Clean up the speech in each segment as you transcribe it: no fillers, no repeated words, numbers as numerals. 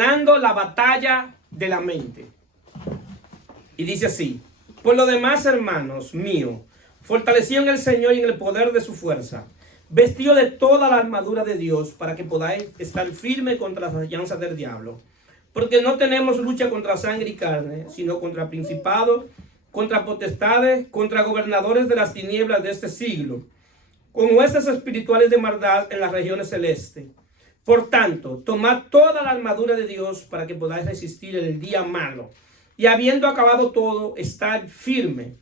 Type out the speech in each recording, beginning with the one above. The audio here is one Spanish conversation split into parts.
ganando la batalla de la mente. Y dice así: por lo demás, hermanos míos, fortalecido en el Señor y en el poder de su fuerza, vestido de toda la armadura de Dios, para que podáis estar firme contra las asechanzas del diablo. Porque no tenemos lucha contra sangre y carne, sino contra principados, contra potestades, contra gobernadores de las tinieblas de este siglo, con huestes espirituales de maldad en las regiones celestes. Por tanto, tomad toda la armadura de Dios para que podáis resistir en el día malo. Y habiendo acabado todo, estad firme.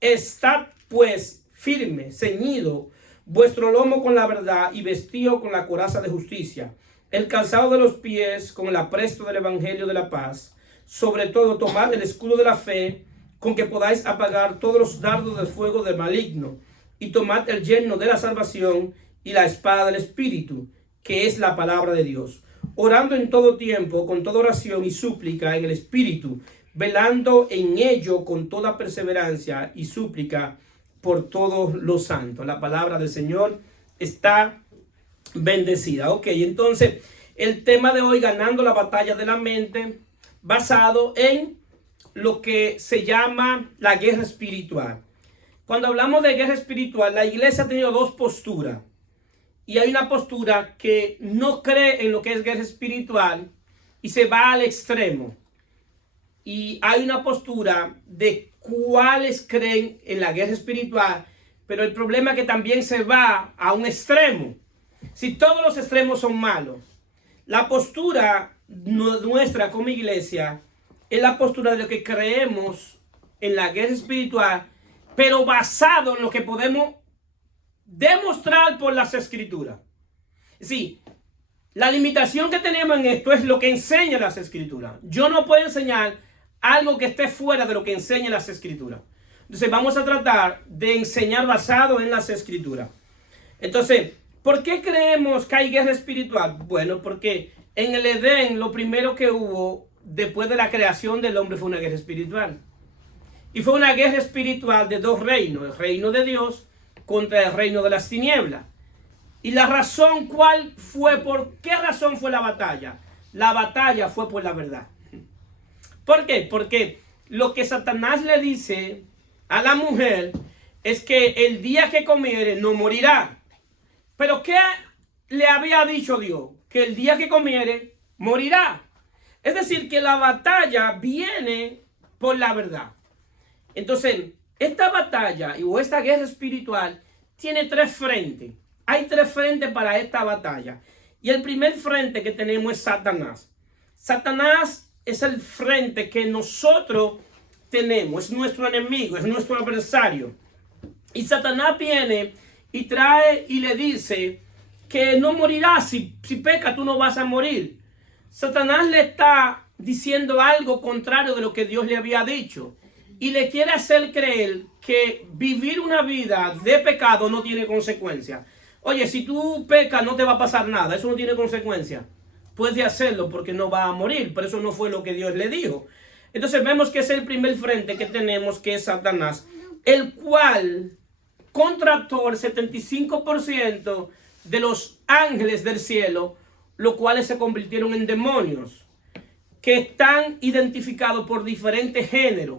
Estad pues firme, ceñido vuestro lomo con la verdad y vestido con la coraza de justicia, el calzado de los pies con el apresto del evangelio de la paz. Sobre todo, tomad el escudo de la fe, con que podáis apagar todos los dardos del fuego del maligno, y tomad el yelmo de la salvación y la espada del Espíritu, que es la palabra de Dios, orando en todo tiempo, con toda oración y súplica en el Espíritu, velando en ello con toda perseverancia y súplica por todos los santos. La palabra del Señor está bendecida. Ok, entonces el tema de hoy, ganando la batalla de la mente, basado en lo que se llama la guerra espiritual. Cuando hablamos de guerra espiritual, la iglesia ha tenido dos posturas. Y hay una postura que no cree en lo que es guerra espiritual y se va al extremo. Y hay una postura de cuáles creen en la guerra espiritual, pero el problema es que también se va a un extremo. Si todos los extremos son malos, la postura nuestra como iglesia es la postura de lo que creemos en la guerra espiritual, pero basado en lo que podemos demostrar por las escrituras. Sí, la limitación que tenemos en esto es lo que enseña las escrituras. Yo no puedo enseñar algo que esté fuera de lo que enseña las escrituras. Entonces vamos a tratar de enseñar basado en las escrituras. Entonces, ¿por qué creemos que hay guerra espiritual? Bueno, porque en el Edén lo primero que hubo después de la creación del hombre fue una guerra espiritual. Y fue una guerra espiritual de dos reinos: el reino de Dios contra el reino de las tinieblas. Y la razón, ¿cuál fue? ¿Por qué razón fue la batalla? La batalla fue por la verdad. ¿Por qué? Porque lo que Satanás le dice a la mujer es que el día que comiere no morirá. ¿Pero qué le había dicho Dios? Que el día que comiere morirá. Es decir, que la batalla viene por la verdad. Entonces, esta batalla o esta guerra espiritual tiene tres frentes. Hay tres frentes para esta batalla. Y el primer frente que tenemos es Satanás. Satanás es el frente que nosotros tenemos, es nuestro enemigo, es nuestro adversario. Y Satanás viene y trae y le dice que no morirás, si pecas tú no vas a morir. Satanás le está diciendo algo contrario de lo que Dios le había dicho. Y le quiere hacer creer que vivir una vida de pecado no tiene consecuencias. Oye, si tú pecas no te va a pasar nada, eso no tiene consecuencias. Puede hacerlo porque no va a morir, pero eso no fue lo que Dios le dijo. Entonces vemos que es el primer frente que tenemos, que es Satanás, el cual contrató el 75% de los ángeles del cielo, los cuales se convirtieron en demonios, que están identificados por diferentes géneros,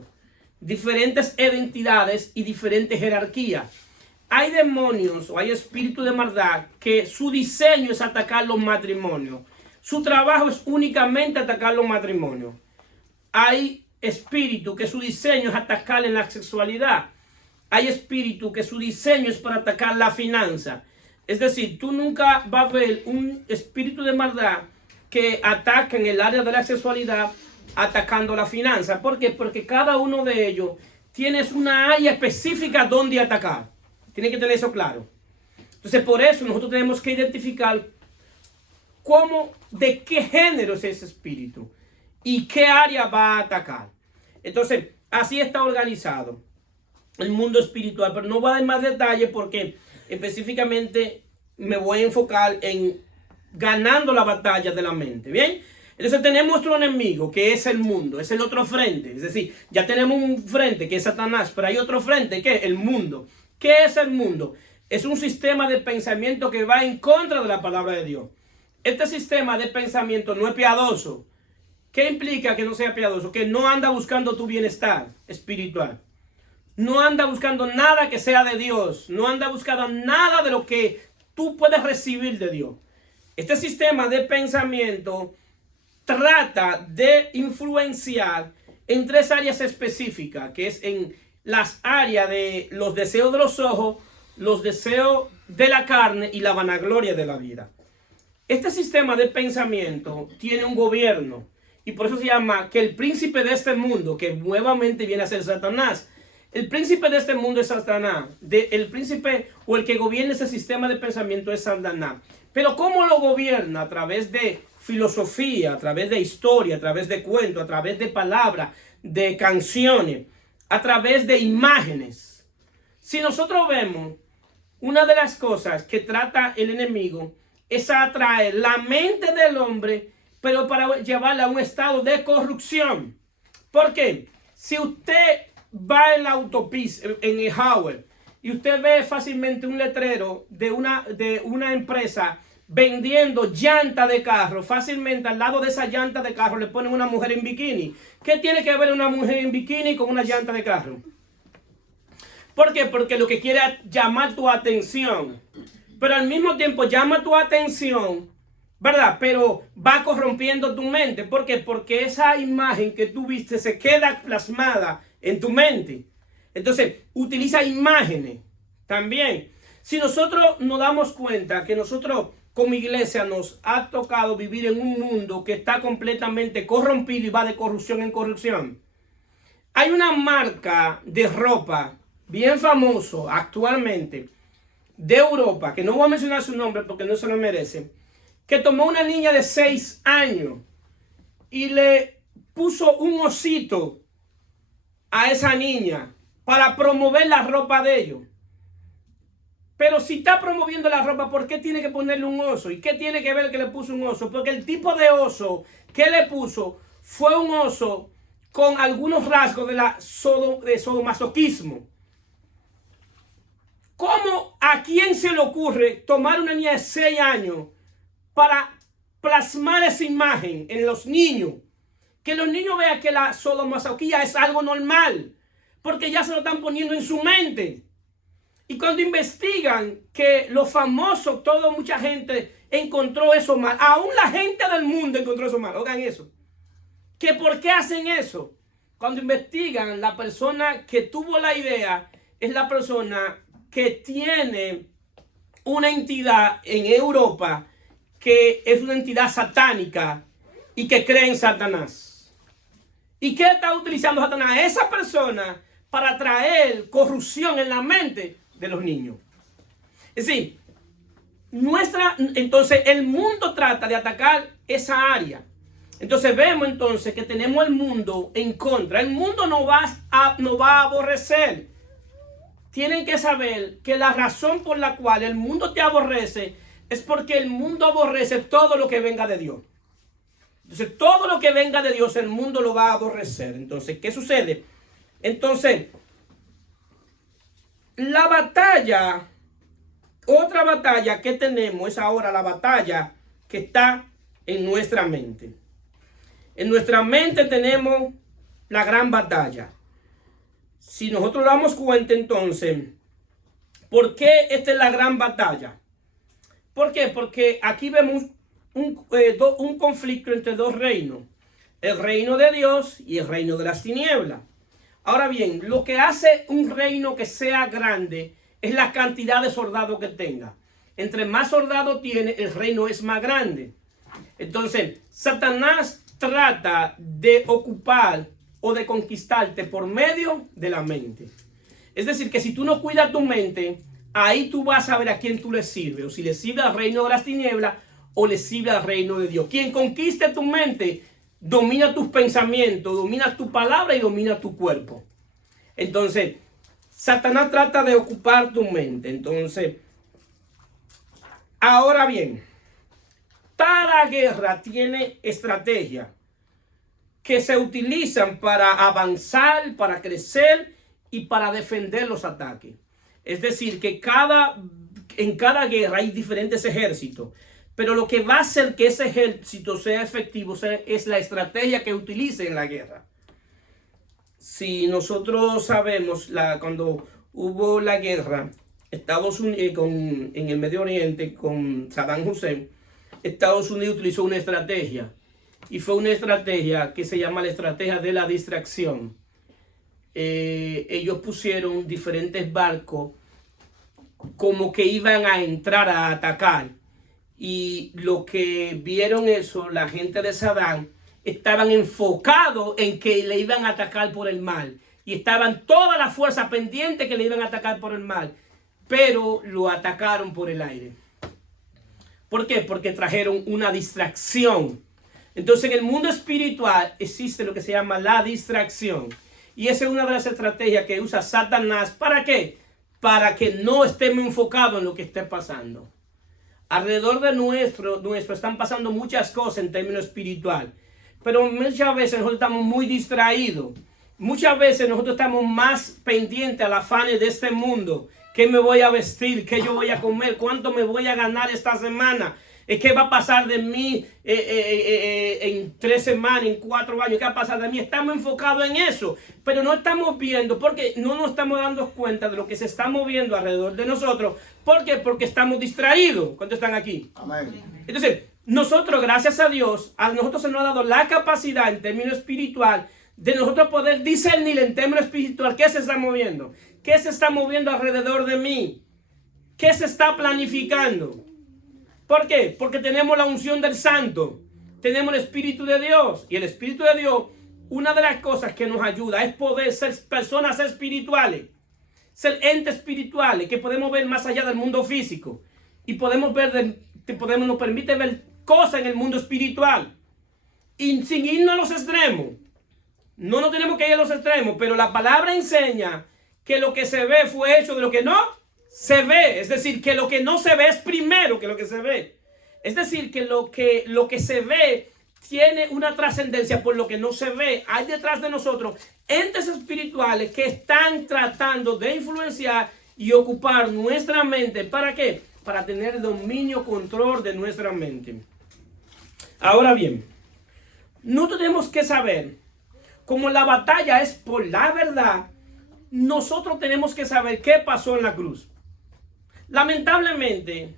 diferentes identidades y diferentes jerarquías. Hay demonios o hay espíritus de maldad que su diseño es atacar los matrimonios. Su trabajo es únicamente atacar los matrimonios. Hay espíritus que su diseño es atacar en la sexualidad. Hay espíritus que su diseño es para atacar la finanza. Es decir, tú nunca vas a ver un espíritu de maldad que ataque en el área de la sexualidad atacando la finanza. ¿Por qué? Porque cada uno de ellos tiene una área específica donde atacar. Tiene que tener eso claro. Entonces, por eso nosotros tenemos que identificar de qué género es ese espíritu y qué área va a atacar. Entonces, así está organizado el mundo espiritual, pero no voy a dar más detalles porque específicamente me voy a enfocar en ganando la batalla de la mente. ¿Bien? Entonces tenemos nuestro enemigo, que es el mundo, es el otro frente. Es decir, ya tenemos un frente que es Satanás, pero hay otro frente que es el mundo. ¿Qué es el mundo? Es un sistema de pensamiento que va en contra de la palabra de Dios. este sistema de pensamiento no es piadoso. ¿Qué implica que no sea piadoso? Que no anda buscando tu bienestar espiritual. No anda buscando nada que sea de Dios. No anda buscando nada de lo que tú puedes recibir de Dios. Este sistema de pensamiento trata de influenciar en tres áreas específicas, que es en las áreas de los deseos de los ojos, los deseos de la carne y la vanagloria de la vida. Este sistema de pensamiento tiene un gobierno y por eso se llama que el príncipe de este mundo, que nuevamente viene a ser Satanás, el príncipe de este mundo es Satanás. El príncipe o el que gobierna ese sistema de pensamiento es Satanás. Pero ¿cómo lo gobierna? A través de filosofía, a través de historia, a través de cuentos, a través de palabras, de canciones, a través de imágenes. Si nosotros vemos, una de las cosas que trata el enemigo es atraer la mente del hombre, pero para llevarla a un estado de corrupción. ¿Por qué? Si usted va en la autopista, en el highway, y usted ve fácilmente un letrero de una empresa vendiendo llanta de carro, fácilmente al lado de esa llanta de carro le ponen una mujer en bikini. ¿Qué tiene que ver una mujer en bikini con una llanta de carro? ¿Por qué? Porque lo que quiere es llamar tu atención, pero al mismo tiempo llama tu atención, ¿verdad? Pero va corrompiendo tu mente. ¿Por qué? Porque esa imagen que tú viste se queda plasmada en tu mente. Entonces, utiliza imágenes también. Si nosotros nos damos cuenta que nosotros como iglesia nos ha tocado vivir en un mundo que está completamente corrompido y va de corrupción en corrupción. Hay una marca de ropa bien famoso actualmente de Europa, que no voy a mencionar su nombre porque no se lo merece, que tomó una niña de 6 años y le puso un osito a esa niña para promover la ropa de ellos. Pero si está promoviendo la ropa, ¿por qué tiene que ponerle un oso? ¿Y qué tiene que ver que le puso un oso? Porque el tipo de oso que le puso fue un oso con algunos rasgos de sadomasoquismo. ¿Cómo a quién se le ocurre tomar una niña de 6 años para plasmar esa imagen en los niños? Que los niños vean que la sadomasoquía es algo normal, porque ya se lo están poniendo en su mente. Y cuando investigan que los famosos, mucha gente encontró eso mal. Aún la gente del mundo encontró eso mal. Oigan eso. ¿Que por qué hacen eso? Cuando investigan, la persona que tuvo la idea es la persona que tiene una entidad en Europa que es una entidad satánica y que cree en Satanás. ¿Y qué está utilizando Satanás? Esa persona para traer corrupción en la mente de los niños. Es decir, entonces el mundo trata de atacar esa área. Entonces vemos entonces que tenemos el mundo en contra. El mundo no va a aborrecer. Tienen que saber que la razón por la cual el mundo te aborrece es porque el mundo aborrece todo lo que venga de Dios. Entonces todo lo que venga de Dios el mundo lo va a aborrecer. Entonces, ¿qué sucede? Entonces, la batalla, otra batalla que tenemos es ahora la batalla que está en nuestra mente. En nuestra mente tenemos la gran batalla. Si nosotros damos cuenta entonces, ¿por qué esta es la gran batalla? ¿Por qué? Porque aquí vemos un conflicto entre dos reinos. El reino de Dios y el reino de las tinieblas. Ahora bien, lo que hace un reino que sea grande es la cantidad de soldados que tenga. Entre más soldados tiene, el reino es más grande. Entonces, Satanás trata de ocupar o de conquistarte por medio de la mente. Es decir, que si tú no cuidas tu mente, ahí tú vas a ver a quién tú le sirves. O si le sirve al reino de las tinieblas o le sirve al reino de Dios. Quien conquiste tu mente domina tus pensamientos, domina tu palabra y domina tu cuerpo. Entonces, Satanás trata de ocupar tu mente. Entonces, ahora bien, cada guerra tiene estrategias que se utilizan para avanzar, para crecer y para defender los ataques. Es decir, que en cada guerra hay diferentes ejércitos. Pero lo que va a hacer que ese ejército sea efectivo es la estrategia que utilice en la guerra. Si nosotros sabemos, cuando hubo la guerra Estados Unidos en el Medio Oriente con Saddam Hussein, Estados Unidos utilizó una estrategia. Y fue una estrategia que se llama la estrategia de la distracción. Ellos pusieron diferentes barcos como que iban a entrar a atacar. Y lo que vieron eso, la gente de Saddam, estaban enfocados en que le iban a atacar por el mar. Y estaban todas las fuerzas pendientes que le iban a atacar por el mar. Pero lo atacaron por el aire. ¿Por qué? Porque trajeron una distracción. Entonces en el mundo espiritual existe lo que se llama la distracción. Y esa es una de las estrategias que usa Satanás. ¿Para qué? Para que no estemos enfocados en lo que esté pasando. Alrededor de nuestro están pasando muchas cosas en términos espiritual. Pero muchas veces nosotros estamos muy distraídos. Muchas veces nosotros estamos más pendientes a los afanes de este mundo. ¿Qué me voy a vestir? ¿Qué yo voy a comer? ¿Cuánto me voy a ganar esta semana? ¿Qué va a pasar de mí en 3 semanas, en 4 años? ¿Qué va a pasar de mí? Estamos enfocados en eso, pero no estamos viendo, porque no nos estamos dando cuenta de lo que se está moviendo alrededor de nosotros. ¿Por qué? Porque estamos distraídos. ¿Cuántos están aquí? Amén. Entonces, nosotros, gracias a Dios, a nosotros se nos ha dado la capacidad en términos espiritual de nosotros poder discernir en términos espiritual qué se está moviendo. ¿Qué se está moviendo alrededor de mí? ¿Qué se está planificando? ¿Por qué? Porque tenemos la unción del Santo. Tenemos el Espíritu de Dios. Y el Espíritu de Dios, una de las cosas que nos ayuda es poder ser personas espirituales. Ser entes espirituales que podemos ver más allá del mundo físico. Y podemos ver, nos permite ver cosas en el mundo espiritual. Y sin irnos a los extremos. No nos tenemos que ir a los extremos. Pero la palabra enseña que lo que se ve fue hecho de lo que no se ve. Es decir, que lo que no se ve es primero que lo que se ve. Es decir, que lo que se ve tiene una trascendencia por lo que no se ve. Hay detrás de nosotros entes espirituales que están tratando de influenciar y ocupar nuestra mente. ¿Para qué? Para tener dominio, control de nuestra mente. Ahora bien, nosotros tenemos que saber, como la batalla es por la verdad, nosotros tenemos que saber qué pasó en la cruz. Lamentablemente,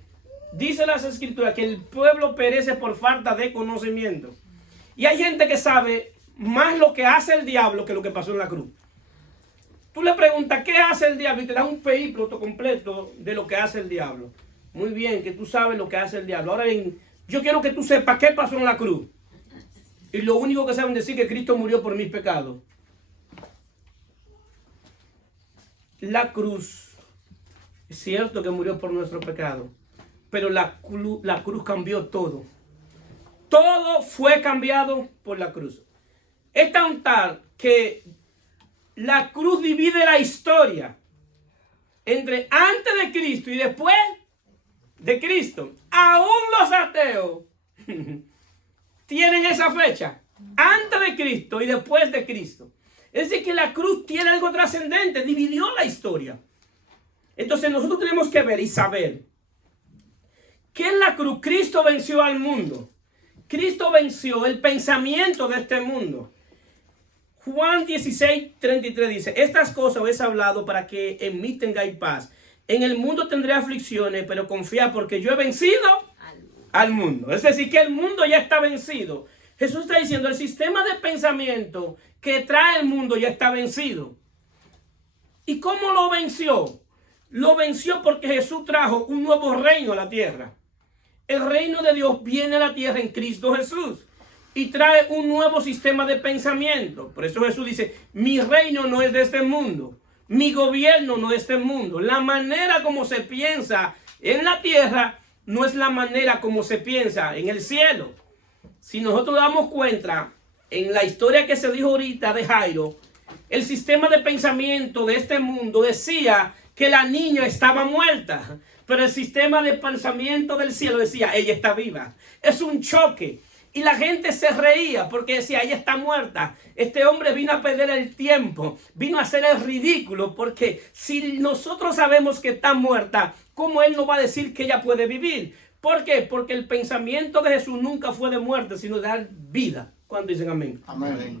dice las escrituras que el pueblo perece por falta de conocimiento. Y hay gente que sabe más lo que hace el diablo que lo que pasó en la cruz. Tú le preguntas qué hace el diablo y te da un periplo completo de lo que hace el diablo. Muy bien, que tú sabes lo que hace el diablo. Ahora bien, yo quiero que tú sepas qué pasó en la cruz. Y lo único que saben decir es que Cristo murió por mis pecados. La cruz, es cierto que murió por nuestro pecado, pero la cruz cambió todo. Todo fue cambiado por la cruz. Es tan tal que la cruz divide la historia entre antes de Cristo y después de Cristo. Aún los ateos tienen esa fecha, antes de Cristo y después de Cristo. Es decir, que la cruz tiene algo trascendente, dividió la historia. Entonces nosotros tenemos que ver y saber que en la cruz Cristo venció al mundo. Cristo venció el pensamiento de este mundo. Juan 16:33 dice: estas cosas os he hablado para que en mí tengáis paz. En el mundo tendré aflicciones, pero confía porque yo he vencido al mundo. Es decir, que el mundo ya está vencido. Jesús está diciendo, el sistema de pensamiento que trae el mundo ya está vencido. ¿Y cómo lo venció? Lo venció porque Jesús trajo un nuevo reino a la tierra. El reino de Dios viene a la tierra en Cristo Jesús y trae un nuevo sistema de pensamiento. Por eso Jesús dice, mi reino no es de este mundo, mi gobierno no es de este mundo. La manera como se piensa en la tierra no es la manera como se piensa en el cielo. Si nosotros damos cuenta, en la historia que se dijo ahorita de Jairo, el sistema de pensamiento de este mundo decía que la niña estaba muerta, pero el sistema de pensamiento del cielo decía, ella está viva. Es un choque. Y la gente se reía porque decía, ella está muerta. Este hombre vino a perder el tiempo, vino a hacer el ridículo, porque si nosotros sabemos que está muerta, ¿cómo él no va a decir que ella puede vivir? ¿Por qué? Porque el pensamiento de Jesús nunca fue de muerte, sino de dar vida. ¿Cuántos dicen amén? Amén.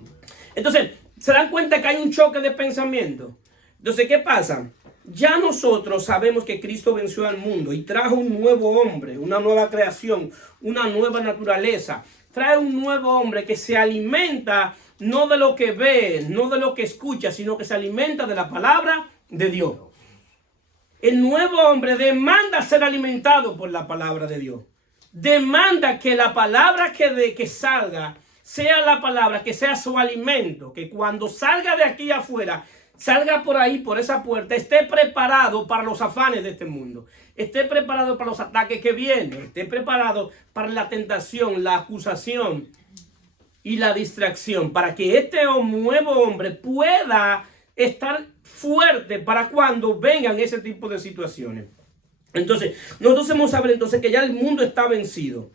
Entonces, ¿se dan cuenta que hay un choque de pensamiento? Entonces, ¿qué pasa? Ya nosotros sabemos que Cristo venció al mundo y trajo un nuevo hombre, una nueva creación, una nueva naturaleza. Trae un nuevo hombre que se alimenta no de lo que ve, no de lo que escucha, sino que se alimenta de la palabra de Dios. El nuevo hombre demanda ser alimentado por la palabra de Dios. Demanda que la palabra que salga sea la palabra, que sea su alimento. Que cuando salga de aquí afuera, salga por ahí, por esa puerta, esté preparado para los afanes de este mundo. Esté preparado para los ataques que vienen. Esté preparado para la tentación, la acusación y la distracción. Para que este nuevo hombre pueda estar fuerte para cuando vengan ese tipo de situaciones. Entonces, nosotros debemos saber entonces que ya el mundo está vencido.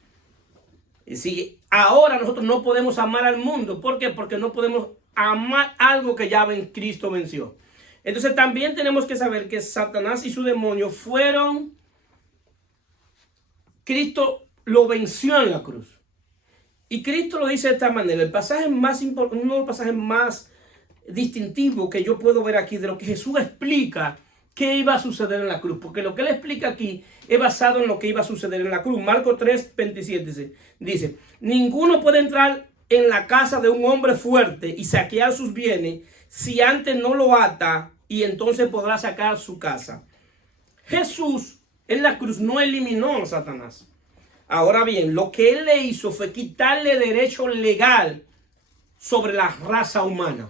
Y si ahora nosotros no podemos amar al mundo, ¿por qué? Porque no podemos amar algo que ya Cristo venció. Entonces también tenemos que saber que Satanás y su demonio Cristo lo venció en la cruz. Y Cristo lo dice de esta manera. El pasaje más importante, uno de los pasajes más distintivo que yo puedo ver aquí de lo que Jesús explica qué iba a suceder en la cruz, porque lo que él explica aquí es basado en lo que iba a suceder en la cruz. Marcos 3:27 dice, ninguno puede entrar en la casa de un hombre fuerte y saquear sus bienes si antes no lo ata, y entonces podrá sacar su casa. Jesús en la cruz no eliminó a Satanás. Ahora bien, lo que él le hizo fue quitarle derecho legal sobre la raza humana.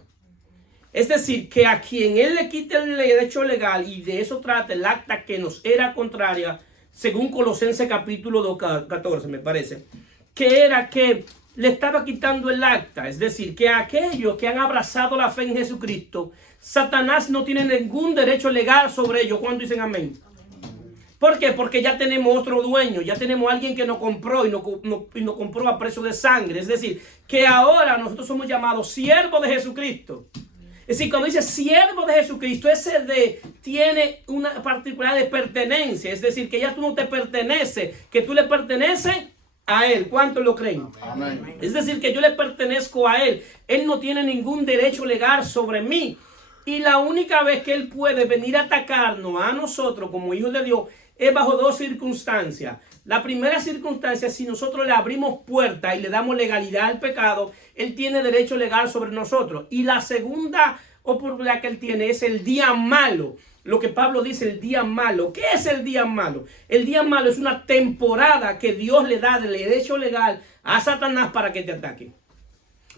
Es decir, que a quien él le quite el derecho legal, y de eso trata el acta que nos era contraria, según Colosenses capítulo 14, me parece, que era que le estaba quitando el acta. Es decir, que a aquellos que han abrazado la fe en Jesucristo, Satanás no tiene ningún derecho legal sobre ellos. ¿Cuándo dicen amén? ¿Por qué? Porque ya tenemos otro dueño, ya tenemos alguien que nos compró y nos compró a precio de sangre. Es decir, que ahora nosotros somos llamados siervos de Jesucristo. Es decir, cuando dice siervo de Jesucristo, ese de tiene una particularidad de pertenencia. Es decir, que ya tú no te perteneces, que tú le perteneces a Él. ¿Cuántos lo creen? Amén. Es decir, que yo le pertenezco a Él. Él no tiene ningún derecho legal sobre mí. Y la única vez que Él puede venir a atacarnos a nosotros como hijos de Dios es bajo dos circunstancias. La primera circunstancia, si nosotros le abrimos puerta y le damos legalidad al pecado, Él tiene derecho legal sobre nosotros. Y la segunda oportunidad que Él tiene es el día malo. Lo que Pablo dice, el día malo. ¿Qué es el día malo? El día malo es una temporada que Dios le da de derecho legal a Satanás para que te ataque.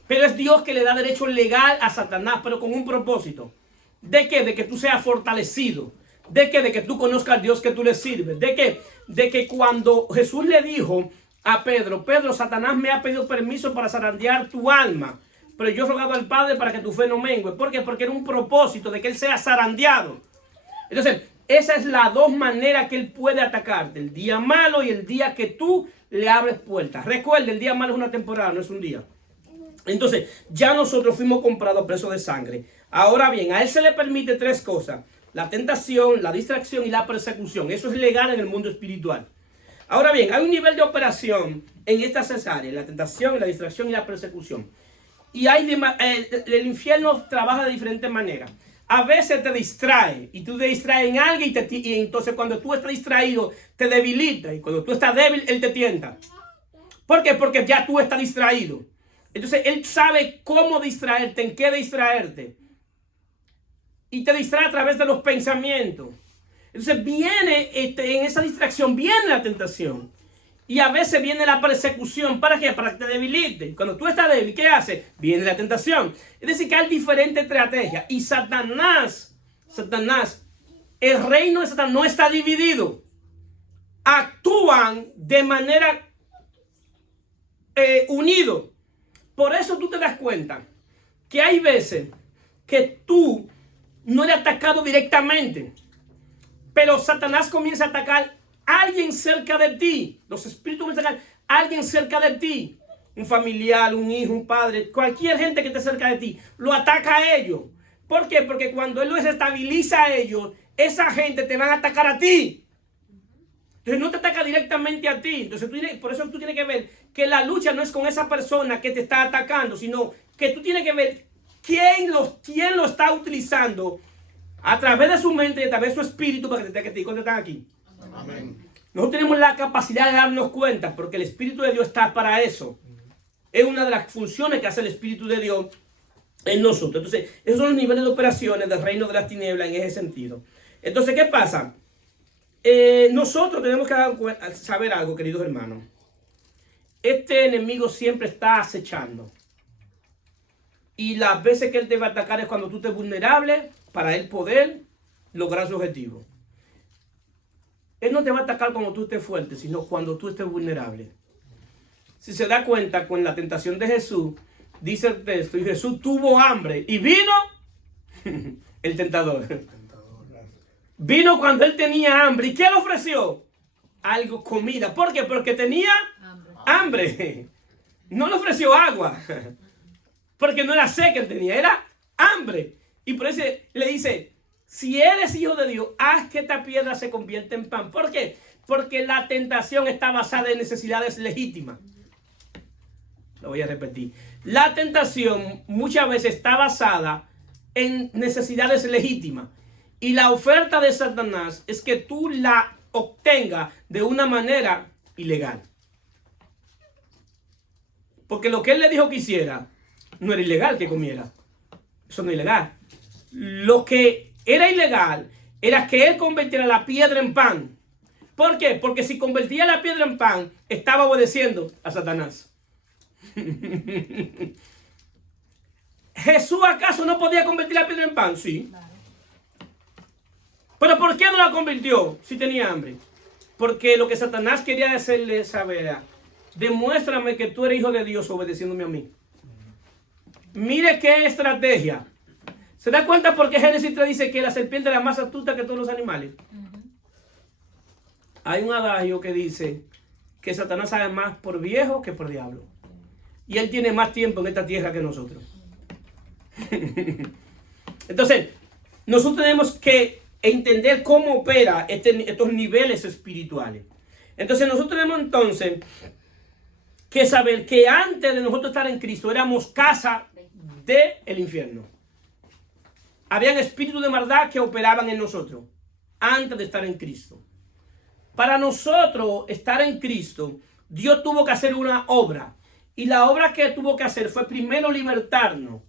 Pero es Dios que le da derecho legal a Satanás, pero con un propósito. ¿De qué? De que tú seas fortalecido. ¿De qué? De que tú conozcas al Dios que tú le sirves. ¿De qué? De que cuando Jesús le dijo a Pedro, Satanás me ha pedido permiso para zarandear tu alma, pero yo he rogado al Padre para que tu fe no mengue. ¿Por qué? Porque era un propósito de que Él sea zarandeado. Entonces, esa es las dos maneras que Él puede atacarte. El día malo y el día que tú le abres puertas. Recuerda, el día malo es una temporada, no es un día. Entonces, ya nosotros fuimos comprados a precio de sangre. Ahora bien, a Él se le permite tres cosas. La tentación, la distracción y la persecución. Eso es legal en el mundo espiritual. Ahora bien, hay un nivel de operación en estas áreas. La tentación, la distracción y la persecución. Y el infierno trabaja de diferentes maneras. A veces te distrae y tú te distraes en algo y entonces cuando tú estás distraído te debilita. Y cuando tú estás débil, Él te tienta. ¿Por qué? Porque ya tú estás distraído. Entonces Él sabe cómo distraerte, en qué distraerte. Y te distrae a través de los pensamientos. Entonces viene, en esa distracción viene la tentación. Y a veces viene la persecución. ¿Para qué? Para que te debilite. Cuando tú estás débil, ¿qué hace? Viene la tentación. Es decir, que hay diferentes estrategias. Y Satanás, el reino de Satanás no está dividido. Actúan de manera unido. Por eso tú te das cuenta que hay veces que tú no eres atacado directamente, pero Satanás comienza a atacar a alguien cerca de ti. Los espíritus comienzan a atacar a alguien cerca de ti. Un familiar, un hijo, un padre, cualquier gente que esté cerca de ti, lo ataca a ellos. ¿Por qué? Porque cuando Él los estabiliza a ellos, esa gente te van a atacar a ti. Entonces no te ataca directamente a ti. Entonces por eso tú tienes que ver que la lucha no es con esa persona que te está atacando, sino que tú tienes que ver quién lo está utilizando a través de su mente y a través de su espíritu para que te diga cuando están aquí. Amén. Nosotros tenemos la capacidad de darnos cuenta porque el Espíritu de Dios está para eso. Es una de las funciones que hace el Espíritu de Dios en nosotros. Entonces, esos son los niveles de operaciones del reino de las tinieblas en ese sentido. Entonces, ¿qué pasa? Nosotros tenemos que saber algo, queridos hermanos. Este enemigo siempre está acechando. Y las veces que él te va a atacar es cuando tú estés vulnerable para él poder lograr su objetivo. Él no te va a atacar cuando tú estés fuerte, sino cuando tú estés vulnerable. Si se da cuenta con la tentación de Jesús, dice el texto, y Jesús tuvo hambre y vino el tentador. Vino cuando él tenía hambre. ¿Y qué le ofreció? Algo, comida. ¿Por qué? Porque tenía hambre. No le ofreció agua. Porque no era sed que él tenía, era hambre. Y por eso le dice, si eres hijo de Dios, haz que esta piedra se convierta en pan. ¿Por qué? Porque la tentación está basada en necesidades legítimas. Lo voy a repetir. La tentación muchas veces está basada en necesidades legítimas. Y la oferta de Satanás es que tú la obtengas de una manera ilegal. Porque lo que él le dijo que hiciera no era ilegal que comiera. Eso no es ilegal. Lo que era ilegal era que él convirtiera la piedra en pan. ¿Por qué? Porque si convertía la piedra en pan, estaba obedeciendo a Satanás. ¿Jesús acaso no podía convertir la piedra en pan? Sí. ¿Pero por qué no la convirtió si tenía hambre? Porque lo que Satanás quería hacerle saber era, demuéstrame que tú eres hijo de Dios obedeciéndome a mí. Mire qué estrategia. ¿Se da cuenta por qué Génesis 3 dice que la serpiente es la más astuta que todos los animales? Hay un adagio que dice que Satanás sabe más por viejo que por diablo. Y él tiene más tiempo en esta tierra que nosotros. Entonces, nosotros tenemos que entender cómo opera estos niveles espirituales. Entonces, nosotros tenemos entonces que saber que antes de nosotros estar en Cristo éramos casa del infierno. Habían espíritus de maldad que operaban en nosotros antes de estar en Cristo. Para nosotros estar en Cristo, Dios tuvo que hacer una obra. Y la obra que tuvo que hacer fue primero libertarnos.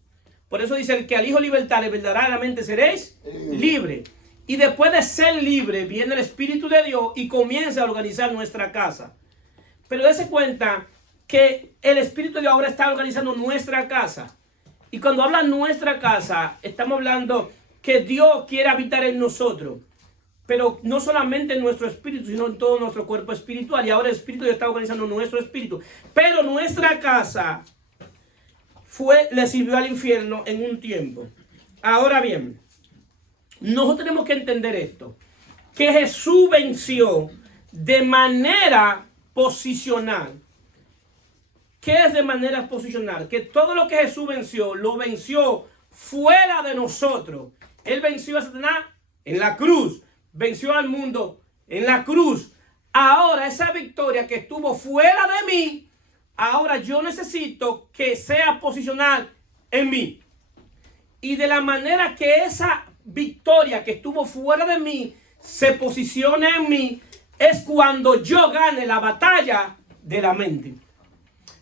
Por eso dice, el que al Hijo libertare, verdaderamente seréis libres. Y después de ser libre, viene el Espíritu de Dios y comienza a organizar nuestra casa. Pero dése cuenta que el Espíritu de Dios ahora está organizando nuestra casa. Y cuando habla nuestra casa, estamos hablando que Dios quiere habitar en nosotros. Pero no solamente en nuestro espíritu, sino en todo nuestro cuerpo espiritual. Y ahora el Espíritu ya está organizando nuestro espíritu. Pero nuestra casa le sirvió al infierno en un tiempo. Ahora bien, nosotros tenemos que entender esto. Que Jesús venció de manera posicional. ¿Qué es de manera posicional? Que todo lo que Jesús venció, lo venció fuera de nosotros. Él venció a Satanás en la cruz. Venció al mundo en la cruz. Ahora esa victoria que estuvo fuera de mí, ahora yo necesito que sea posicional en mí. Y de la manera que esa victoria que estuvo fuera de mí se posicione en mí, es cuando yo gane la batalla de la mente.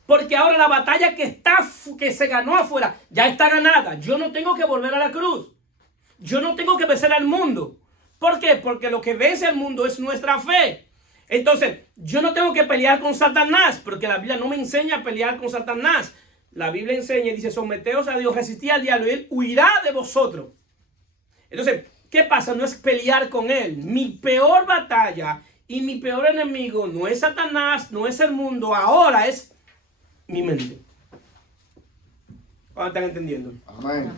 Porque ahora la batalla que se ganó afuera ya está ganada. Yo no tengo que volver a la cruz. Yo no tengo que vencer al mundo. ¿Por qué? Porque lo que vence al mundo es nuestra fe. Entonces, yo no tengo que pelear con Satanás, porque la Biblia no me enseña a pelear con Satanás. La Biblia enseña y dice, someteos a Dios, resistid al diablo y él huirá de vosotros. Entonces, ¿qué pasa? No es pelear con él. Mi peor batalla y mi peor enemigo no es Satanás, no es el mundo, ahora es mi mente. ¿Cuándo están entendiendo? Amén.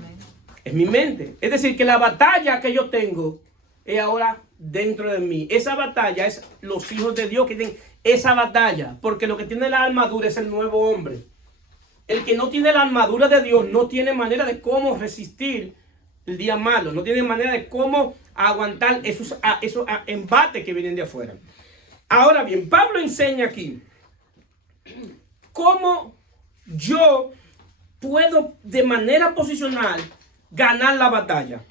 Es mi mente. Es decir, que la batalla que yo tengo es ahora dentro de mí. Esa batalla es los hijos de Dios que tienen esa batalla. Porque lo que tiene la armadura es el nuevo hombre. El que no tiene la armadura de Dios no tiene manera de cómo resistir el día malo. No tiene manera de cómo aguantar esos embates que vienen de afuera. Ahora bien, Pablo enseña aquí cómo yo puedo de manera posicional ganar la batalla.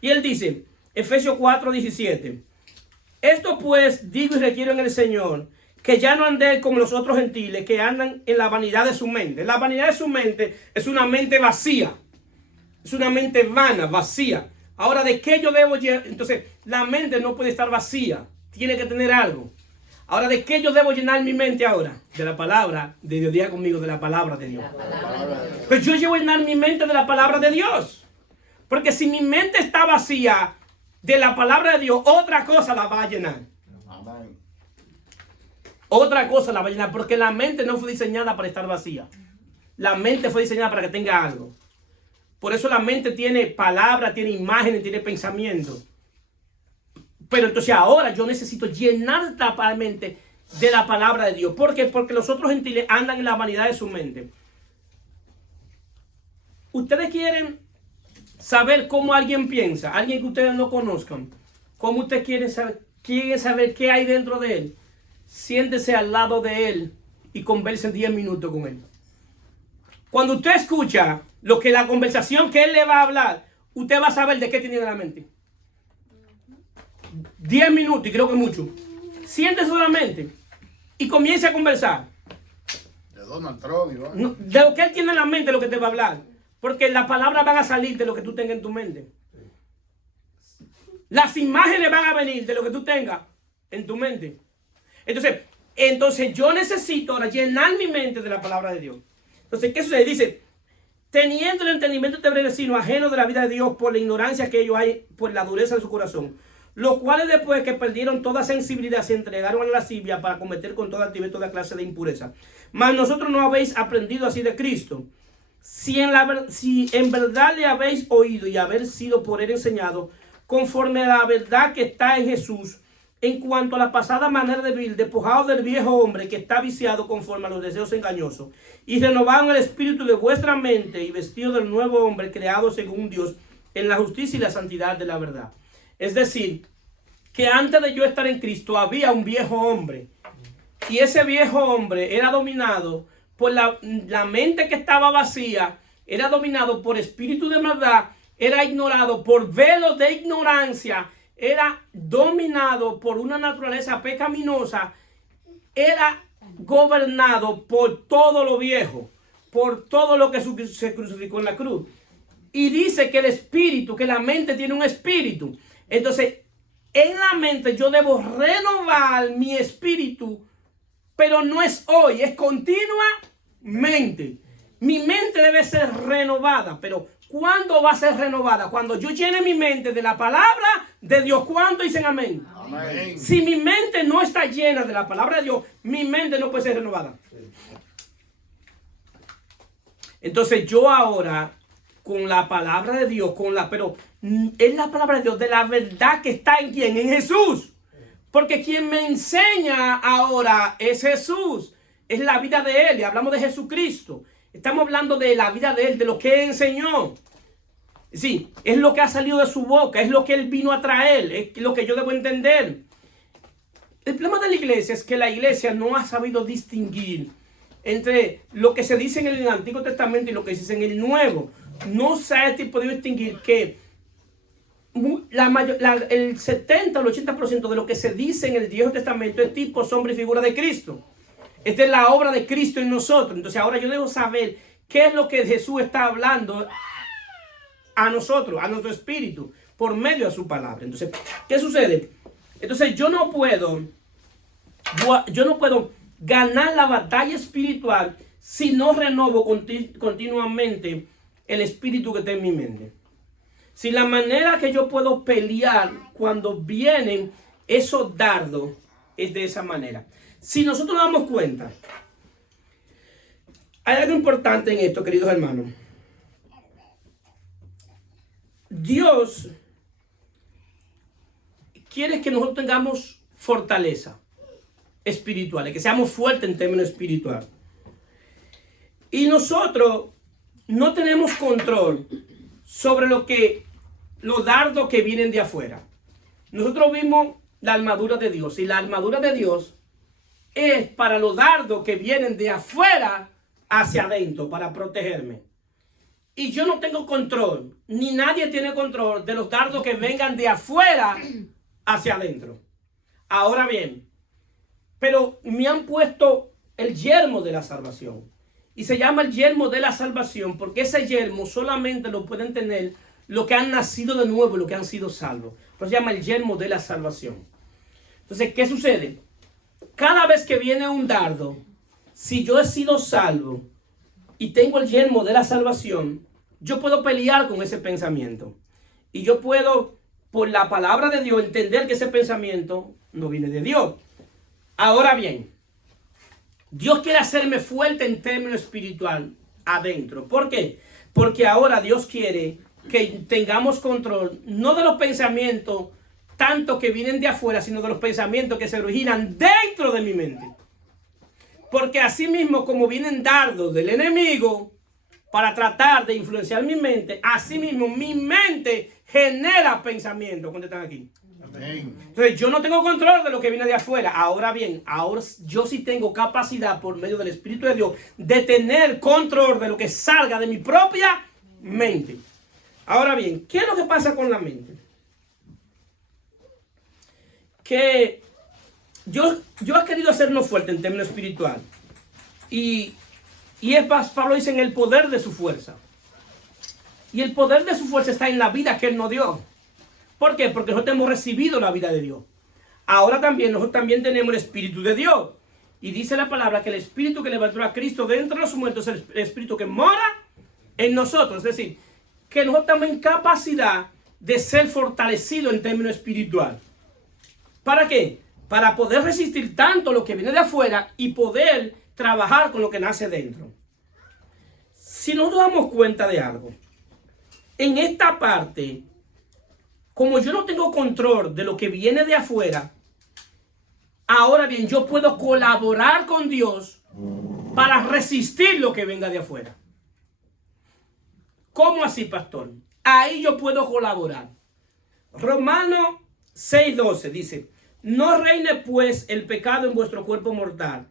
Y él dice, Efesios 4:17, esto pues digo y requiero en el Señor, que ya no andéis como los otros gentiles que andan en la vanidad de su mente. La vanidad de su mente es una mente vacía, es una mente vana, vacía. Ahora, ¿de qué yo debo llenar? Entonces, la mente no puede estar vacía, tiene que tener algo. Ahora, ¿de qué yo debo llenar mi mente ahora? De la palabra de Dios. Diga conmigo, de la palabra de Dios. Pues yo llevo a llenar mi mente de la palabra de Dios. Porque si mi mente está vacía de la palabra de Dios, otra cosa la va a llenar. Amén. Otra cosa la va a llenar, porque la mente no fue diseñada para estar vacía. La mente fue diseñada para que tenga algo. Por eso la mente tiene palabras, tiene imágenes, tiene pensamiento. Pero entonces ahora yo necesito llenar la mente de la palabra de Dios. ¿Por qué? Porque los otros gentiles andan en la vanidad de su mente. Ustedes quieren saber cómo alguien piensa, alguien que ustedes no conozcan. ¿Cómo ustedes quieren saber qué hay dentro de él? Siéntese al lado de él y conversen 10 minutos con él. Cuando usted escucha la conversación que él le va a hablar, usted va a saber de qué tiene en la mente. 10 minutos, y creo que mucho. Siéntese solamente y comience a conversar. De Donald Trump, no, de lo que él tiene en la mente, lo que te va a hablar. Porque las palabras van a salir de lo que tú tengas en tu mente. Las imágenes van a venir de lo que tú tengas en tu mente. Entonces yo necesito ahora llenar mi mente de la palabra de Dios. Entonces, ¿qué sucede? Dice, teniendo el entendimiento tebrevecino ajeno de la vida de Dios por la ignorancia que ellos hay, por la dureza de su corazón, los cuales después que perdieron toda sensibilidad se entregaron a la lascivia para cometer con toda actividad toda clase de impureza. Mas nosotros no habéis aprendido así de Cristo. Si en verdad le habéis oído y haber sido por él enseñado, conforme a la verdad que está en Jesús, en cuanto a la pasada manera de vivir, despojado del viejo hombre que está viciado conforme a los deseos engañosos, y renovado en el espíritu de vuestra mente y vestido del nuevo hombre creado según Dios en la justicia y la santidad de la verdad. Es decir, que antes de yo estar en Cristo había un viejo hombre, y ese viejo hombre era dominado por la mente que estaba vacía, era dominado por espíritu de maldad, era ignorado por velos de ignorancia, era dominado por una naturaleza pecaminosa, era gobernado por todo lo viejo, por todo lo que se crucificó en la cruz. Y dice que el espíritu, que la mente tiene un espíritu. Entonces, en la mente yo debo renovar mi espíritu, pero no es hoy, es continuamente. Mi mente debe ser renovada, pero ¿cuándo va a ser renovada? Cuando yo llene mi mente de la palabra de Dios. ¿Cuánto dicen amén? Amén. Si mi mente no está llena de la palabra de Dios, mi mente no puede ser renovada. Entonces yo ahora, con la palabra de Dios, pero es la palabra de Dios, de la verdad que está en ¿quién? En Jesús. Porque quien me enseña ahora es Jesús. Es la vida de Él. Y hablamos de Jesucristo. Estamos hablando de la vida de Él, de lo que Él enseñó. Sí, es lo que ha salido de su boca, es lo que Él vino a traer, es lo que yo debo entender. El problema de la iglesia es que la iglesia no ha sabido distinguir entre lo que se dice en el Antiguo Testamento y lo que se dice en el Nuevo. No se ha podido distinguir que el 70 o el 80% de lo que se dice en el Viejo Testamento es tipo, sombra y figura de Cristo. Esta es la obra de Cristo en nosotros. Entonces ahora yo debo saber qué es lo que Jesús está hablando a nosotros, a nuestro espíritu, por medio de su palabra. Entonces, ¿qué sucede? Entonces yo no puedo ganar la batalla espiritual si no renovo continuamente el espíritu que está en mi mente. Si la manera que yo puedo pelear cuando vienen esos dardos es de esa manera. Si nosotros nos damos cuenta, hay algo importante en esto, queridos hermanos. Dios quiere que nosotros tengamos fortaleza espiritual, que seamos fuertes en términos espirituales. Y nosotros no tenemos control sobre los dardos que vienen de afuera. Nosotros vimos la armadura de Dios, y la armadura de Dios es para los dardos que vienen de afuera hacia adentro, para protegerme. Y yo no tengo control, ni nadie tiene control de los dardos que vengan de afuera hacia adentro. Ahora bien, pero me han puesto el yelmo de la salvación. Y se llama el yelmo de la salvación porque ese yelmo solamente lo pueden tener los que han nacido de nuevo, los que han sido salvos. Pero se llama el yelmo de la salvación. Entonces, ¿qué sucede? Cada vez que viene un dardo, si yo he sido salvo y tengo el yelmo de la salvación, yo puedo pelear con ese pensamiento. Y yo puedo, por la palabra de Dios, entender que ese pensamiento no viene de Dios. Ahora bien, Dios quiere hacerme fuerte en términos espiritual adentro. ¿Por qué? Porque ahora Dios quiere que tengamos control, no de los pensamientos tanto que vienen de afuera, sino de los pensamientos que se originan dentro de mi mente. Porque así mismo como vienen dardos del enemigo para tratar de influenciar mi mente, así mismo mi mente genera pensamientos. ¿Cuántos están aquí? Amén. Entonces yo no tengo control de lo que viene de afuera. Ahora bien, ahora yo sí tengo capacidad por medio del Espíritu de Dios de tener control de lo que salga de mi propia mente. Ahora bien, ¿qué es lo que pasa con la mente? Que yo he querido hacernos fuerte en términos espiritual. Y Pablo dice en el poder de su fuerza. Y el poder de su fuerza está en la vida que Él nos dio. ¿Por qué? Porque nosotros hemos recibido la vida de Dios. Ahora también, nosotros también tenemos el Espíritu de Dios. Y dice la palabra que el Espíritu que levantó a Cristo de entre los muertos es el Espíritu que mora en nosotros. Es decir, que nosotros tenemos capacidad de ser fortalecidos en términos espiritual. ¿Para qué? Para poder resistir tanto lo que viene de afuera y poder trabajar con lo que nace dentro. Si nos damos cuenta de algo, en esta parte, como yo no tengo control de lo que viene de afuera, ahora bien, yo puedo colaborar con Dios para resistir lo que venga de afuera. ¿Cómo así, pastor? Ahí yo puedo colaborar. Romanos 6:12 dice: no reine pues el pecado en vuestro cuerpo mortal,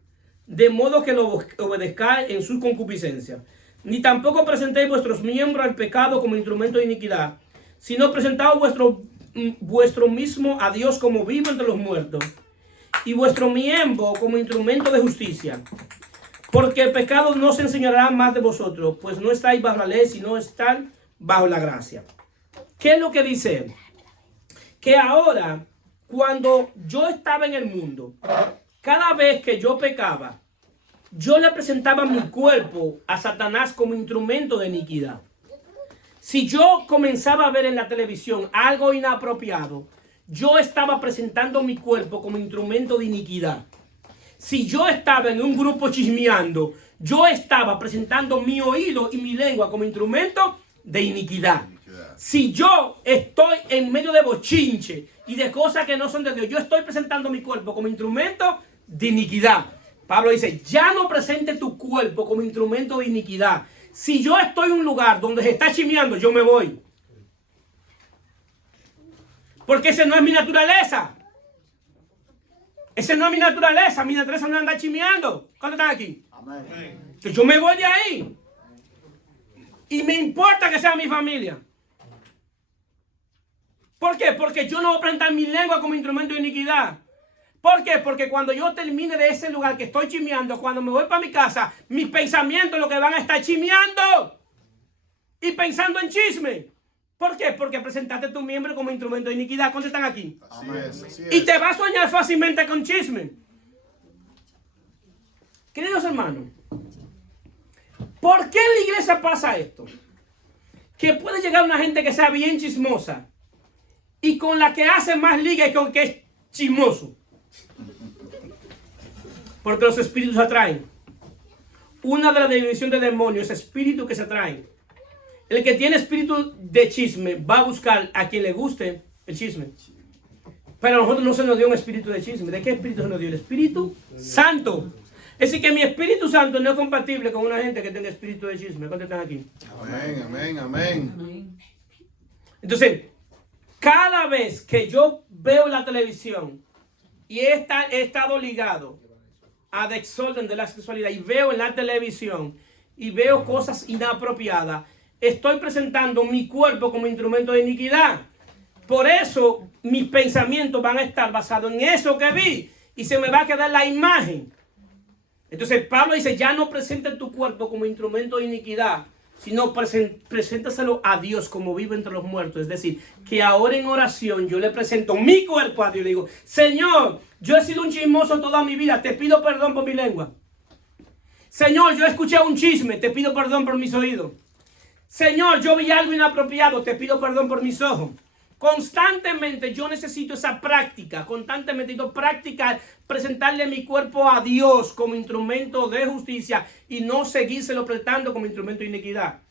de modo que lo obedezcáis en sus concupiscencias. Ni tampoco presentéis vuestros miembros al pecado como instrumento de iniquidad, sino presentaos vuestro mismo a Dios como vivo entre los muertos, y vuestro miembro como instrumento de justicia. Porque el pecado no se enseñará más de vosotros, pues no estáis bajo la ley, sino están bajo la gracia. ¿Qué es lo que dice él? Que ahora, cuando yo estaba en el mundo, cada vez que yo pecaba, yo le presentaba mi cuerpo a Satanás como instrumento de iniquidad. Si yo comenzaba a ver en la televisión algo inapropiado, yo estaba presentando mi cuerpo como instrumento de iniquidad. Si yo estaba en un grupo chismeando, yo estaba presentando mi oído y mi lengua como instrumento de iniquidad. Si yo estoy en medio de bochinche y de cosas que no son de Dios, yo estoy presentando mi cuerpo como instrumento de iniquidad. Pablo dice, ya no presente tu cuerpo como instrumento de iniquidad. Si yo estoy en un lugar donde se está chismeando, yo me voy. Porque esa no es mi naturaleza. Esa no es mi naturaleza. Mi naturaleza no anda chismeando. ¿Cuántos están aquí? Amén. Entonces yo me voy de ahí. Y me importa que sea mi familia. ¿Por qué? Porque yo no voy a presentar mi lengua como instrumento de iniquidad. ¿Por qué? Porque cuando yo termine de ese lugar que estoy chismeando, cuando me voy para mi casa, mis pensamientos lo que van a estar chismeando y pensando en chisme. ¿Por qué? Porque presentaste tu miembro como instrumento de iniquidad. ¿Cuántos están aquí? Así es, así es. Y te vas a soñar fácilmente con chisme. Queridos hermanos, ¿por qué en la iglesia pasa esto? Que puede llegar una gente que sea bien chismosa y con la que hace más liga y con que es chismoso. Porque los espíritus atraen. Una de las definiciones de demonios es espíritu que se atraen. El que tiene espíritu de chisme va a buscar a quien le guste el chisme. Pero a nosotros no se nos dio un espíritu de chisme. ¿De qué espíritu se nos dio? El Espíritu Santo. Es decir, que mi Espíritu Santo no es compatible con una gente que tenga espíritu de chisme. ¿Cuántos están aquí? Amén, amén, amén. Entonces, cada vez que yo veo la televisión y he estado ligado a desorden de la sexualidad y veo en la televisión y veo cosas inapropiadas, estoy presentando mi cuerpo como instrumento de iniquidad. Por eso mis pensamientos van a estar basados en eso que vi y se me va a quedar la imagen. Entonces Pablo dice, ya no presentes tu cuerpo como instrumento de iniquidad, sino preséntaselo a Dios como vivo entre los muertos. Es decir, que ahora en oración yo le presento mi cuerpo a Dios y le digo, Señor, yo he sido un chismoso toda mi vida, te pido perdón por mi lengua. Señor, yo escuché un chisme, te pido perdón por mis oídos. Señor, yo vi algo inapropiado, te pido perdón por mis ojos. Constantemente yo necesito esa práctica, constantemente necesito practicar, presentarle mi cuerpo a Dios como instrumento de justicia y no seguírselo prestando como instrumento de iniquidad.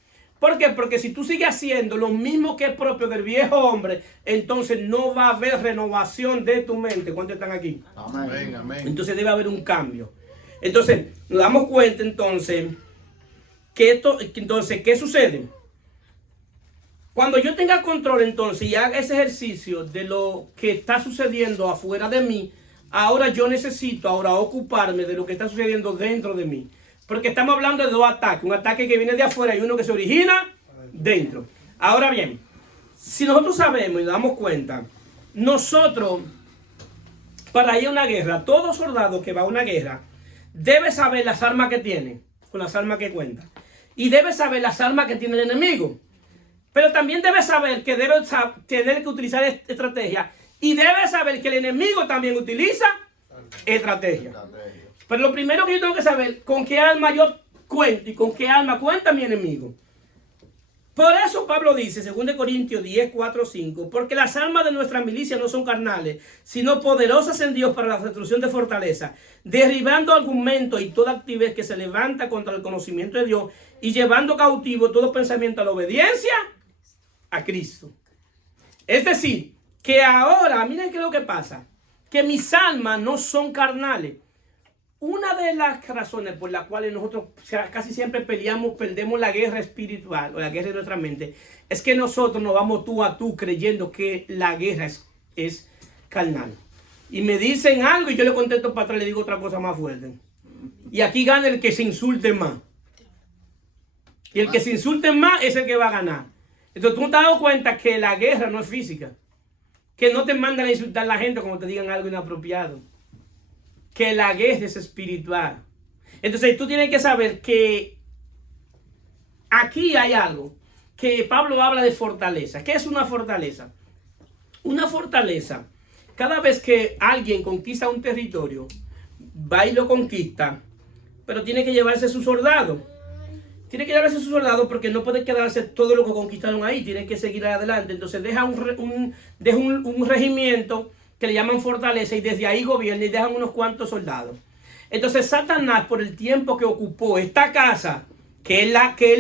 ¿Por qué? Porque si tú sigues haciendo lo mismo que es propio del viejo hombre, entonces no va a haber renovación de tu mente. ¿Cuántos están aquí? Amén, amén. Entonces debe haber un cambio. Entonces nos damos cuenta entonces que ¿qué sucede? Cuando yo tenga control entonces y haga ese ejercicio de lo que está sucediendo afuera de mí, ahora yo necesito ocuparme de lo que está sucediendo dentro de mí. Porque estamos hablando de dos ataques. Un ataque que viene de afuera y uno que se origina dentro. Ahora bien, si nosotros sabemos y nos damos cuenta, nosotros, para ir a una guerra, todo soldado que va a una guerra, debe saber las armas que tiene, con las armas que cuenta. Y debe saber las armas que tiene el enemigo. Pero también debe saber que debe tener que utilizar estrategia. Y debe saber que el enemigo también utiliza estrategia. Pero lo primero que yo tengo que saber, con qué arma yo cuento y con qué arma cuenta mi enemigo. Por eso Pablo dice, 2 Corintios 10, 4, 5, porque las armas de nuestra milicia no son carnales, sino poderosas en Dios para la destrucción de fortaleza, derribando argumentos y toda actividad que se levanta contra el conocimiento de Dios y llevando cautivo todo pensamiento a la obediencia a Cristo. Es decir, que ahora, miren qué es lo que pasa, que mis almas no son carnales. Una de las razones por las cuales nosotros casi siempre perdemos la guerra espiritual o la guerra de nuestra mente, es que nosotros nos vamos tú a tú creyendo que la guerra es carnal. Y me dicen algo y yo le contesto para atrás y le digo otra cosa más fuerte. Y aquí gana el que se insulte más. Y el que se insulte más es el que va a ganar. Entonces tú te has dado cuenta que la guerra no es física. Que no te mandan a insultar a la gente como te digan algo inapropiado. Que la guerra es espiritual. Entonces tú tienes que saber que aquí hay algo. Que Pablo habla de fortaleza. ¿Qué es una fortaleza? Una fortaleza, cada vez que alguien conquista un territorio, va y lo conquista, pero tiene que llevarse sus soldados. Tiene que llevarse sus soldados porque no puede quedarse todo lo que conquistaron ahí. Tiene que seguir adelante. Entonces deja un regimiento que le llaman fortaleza y desde ahí gobierna y dejan unos cuantos soldados. Entonces Satanás, por el tiempo que ocupó esta casa, que él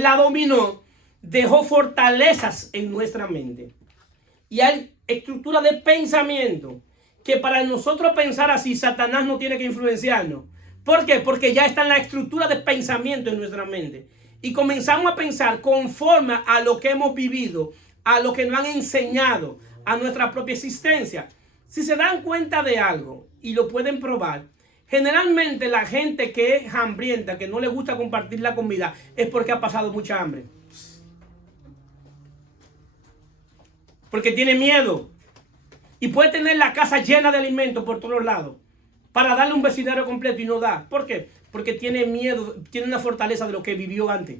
la dominó, dejó fortalezas en nuestra mente. Y hay estructura de pensamiento que para nosotros pensar así, Satanás no tiene que influenciarnos. ¿Por qué? Porque ya está en la estructura de pensamiento en nuestra mente. Y comenzamos a pensar conforme a lo que hemos vivido, a lo que nos han enseñado, a nuestra propia existencia. Si se dan cuenta de algo y lo pueden probar, generalmente la gente que es hambrienta, que no le gusta compartir la comida, es porque ha pasado mucha hambre. Porque tiene miedo. Y puede tener la casa llena de alimentos por todos lados para darle un vecindario completo y no da. ¿Por qué? Porque tiene miedo, tiene una fortaleza de lo que vivió antes.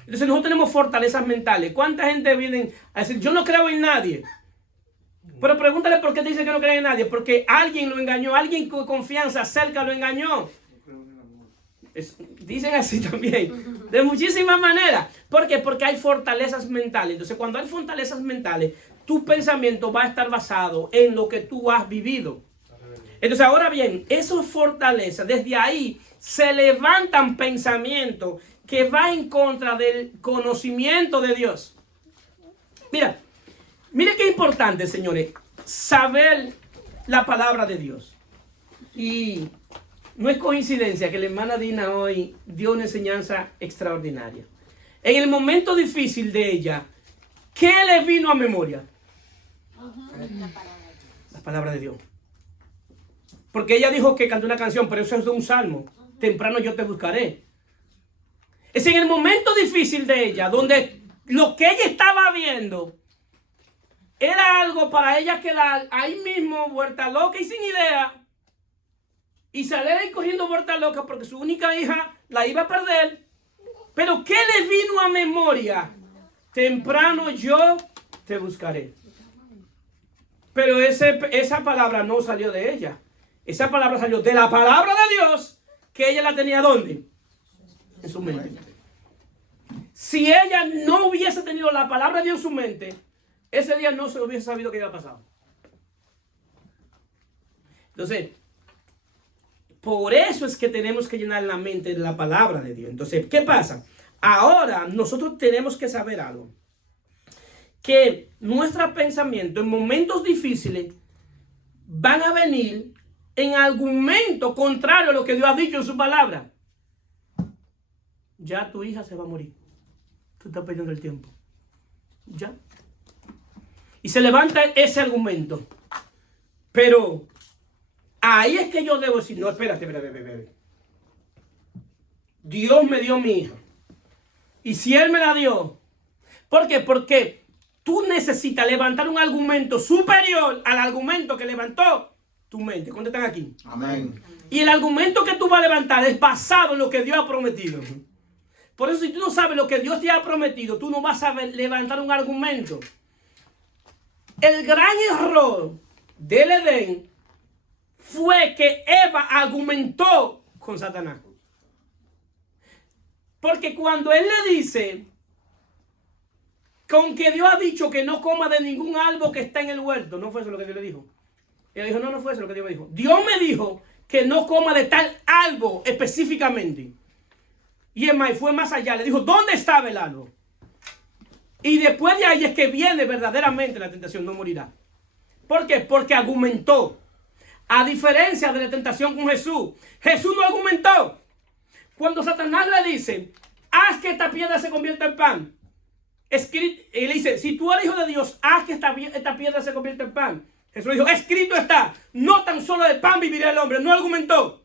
Entonces nosotros tenemos fortalezas mentales. ¿Cuánta gente viene a decir, yo no creo en nadie? Pero pregúntale por qué te dice que no cree en nadie. Porque alguien lo engañó, alguien con confianza cerca lo engañó. Dicen así también, de muchísimas maneras. ¿Por qué? Porque hay fortalezas mentales. Entonces cuando hay fortalezas mentales, tu pensamiento va a estar basado en lo que tú has vivido. Entonces ahora bien, esas fortalezas, desde ahí se levantan pensamientos que van en contra del conocimiento de Dios. Mira qué importante, señores, saber la palabra de Dios. Y no es coincidencia que la hermana Dina hoy dio una enseñanza extraordinaria. En el momento difícil de ella, ¿qué le vino a memoria? La palabra de Dios. Porque ella dijo que cantó una canción, pero eso es de un salmo. Temprano yo te buscaré. Es en el momento difícil de ella, donde lo que ella estaba viendo era algo para ella que ahí mismo, vuelta loca y sin idea. Y sale ahí corriendo vuelta loca porque su única hija la iba a perder. Pero ¿qué le vino a memoria? Temprano yo te buscaré. Pero esa palabra no salió de ella. Esa palabra salió de la palabra de Dios, que ella la tenía ¿dónde? En su mente. Si ella no hubiese tenido la palabra de Dios en su mente, ese día no se hubiese sabido qué había pasado. Entonces, por eso es que tenemos que llenar la mente de la palabra de Dios. Entonces, ¿qué pasa? Ahora nosotros tenemos que saber algo. Que nuestros pensamientos en momentos difíciles van a venir en argumento contrario a lo que Dios ha dicho en su palabra. Ya tu hija se va a morir. Tú estás perdiendo el tiempo. Ya. Y se levanta ese argumento. Pero ahí es que yo debo decir, no, espérate. Dios me dio mi hija. Y si Él me la dio, ¿por qué? Porque tú necesitas levantar un argumento superior al argumento que levantó tu mente. ¿Cuántos están aquí? Amén. Y el argumento que tú vas a levantar es basado en lo que Dios ha prometido. Por eso si tú no sabes lo que Dios te ha prometido, tú no vas a levantar un argumento. El gran error del Edén fue que Eva argumentó con Satanás. Porque cuando él le dice, con que Dios ha dicho que no coma de ningún árbol que está en el huerto, no fue eso lo que Dios le dijo. Él dijo, no fue eso lo que Dios me dijo. Dios me dijo que no coma de tal árbol específicamente. Y fue más allá, le dijo, ¿dónde estaba el árbol? Y después de ahí es que viene verdaderamente la tentación, no morirá. ¿Por qué? Porque argumentó. A diferencia de la tentación con Jesús, Jesús no argumentó. Cuando Satanás le dice, haz que esta piedra se convierta en pan. Y le dice, si tú eres hijo de Dios, haz que esta piedra se convierta en pan. Jesús dijo, escrito está, no tan solo de pan vivirá el hombre. No argumentó.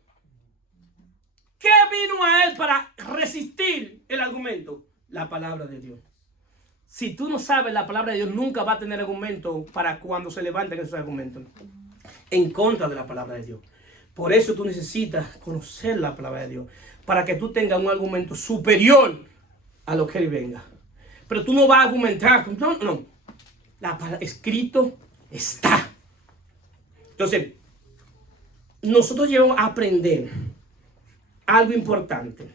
¿Qué vino a él para resistir el argumento? La palabra de Dios. Si tú no sabes la palabra de Dios, nunca va a tener argumento para cuando se levanten esos argumentos en contra de la palabra de Dios. Por eso tú necesitas conocer la palabra de Dios, para que tú tengas un argumento superior a lo que él venga. Pero tú no vas a argumentar. No. La palabra escrito está. Entonces, nosotros llegamos a aprender algo importante.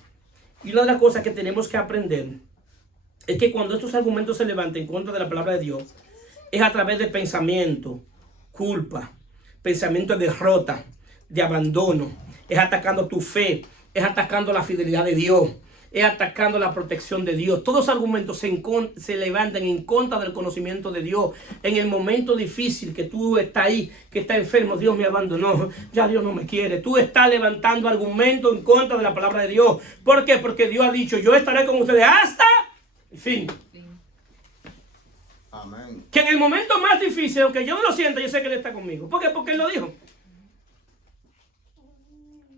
Y una de las cosas que tenemos que aprender es que cuando estos argumentos se levanten en contra de la palabra de Dios, es a través de pensamiento, culpa, pensamiento de derrota, de abandono, es atacando tu fe, es atacando la fidelidad de Dios, es atacando la protección de Dios. Todos los argumentos se levantan en contra del conocimiento de Dios. En el momento difícil que tú estás ahí, que estás enfermo, Dios me abandonó, ya Dios no me quiere. Tú estás levantando argumentos en contra de la palabra de Dios. ¿Por qué? Porque Dios ha dicho, yo estaré con ustedes hasta el fin. Amén. Que en el momento más difícil, aunque yo no lo sienta, yo sé que Él está conmigo. ¿Por qué? Porque Él lo dijo.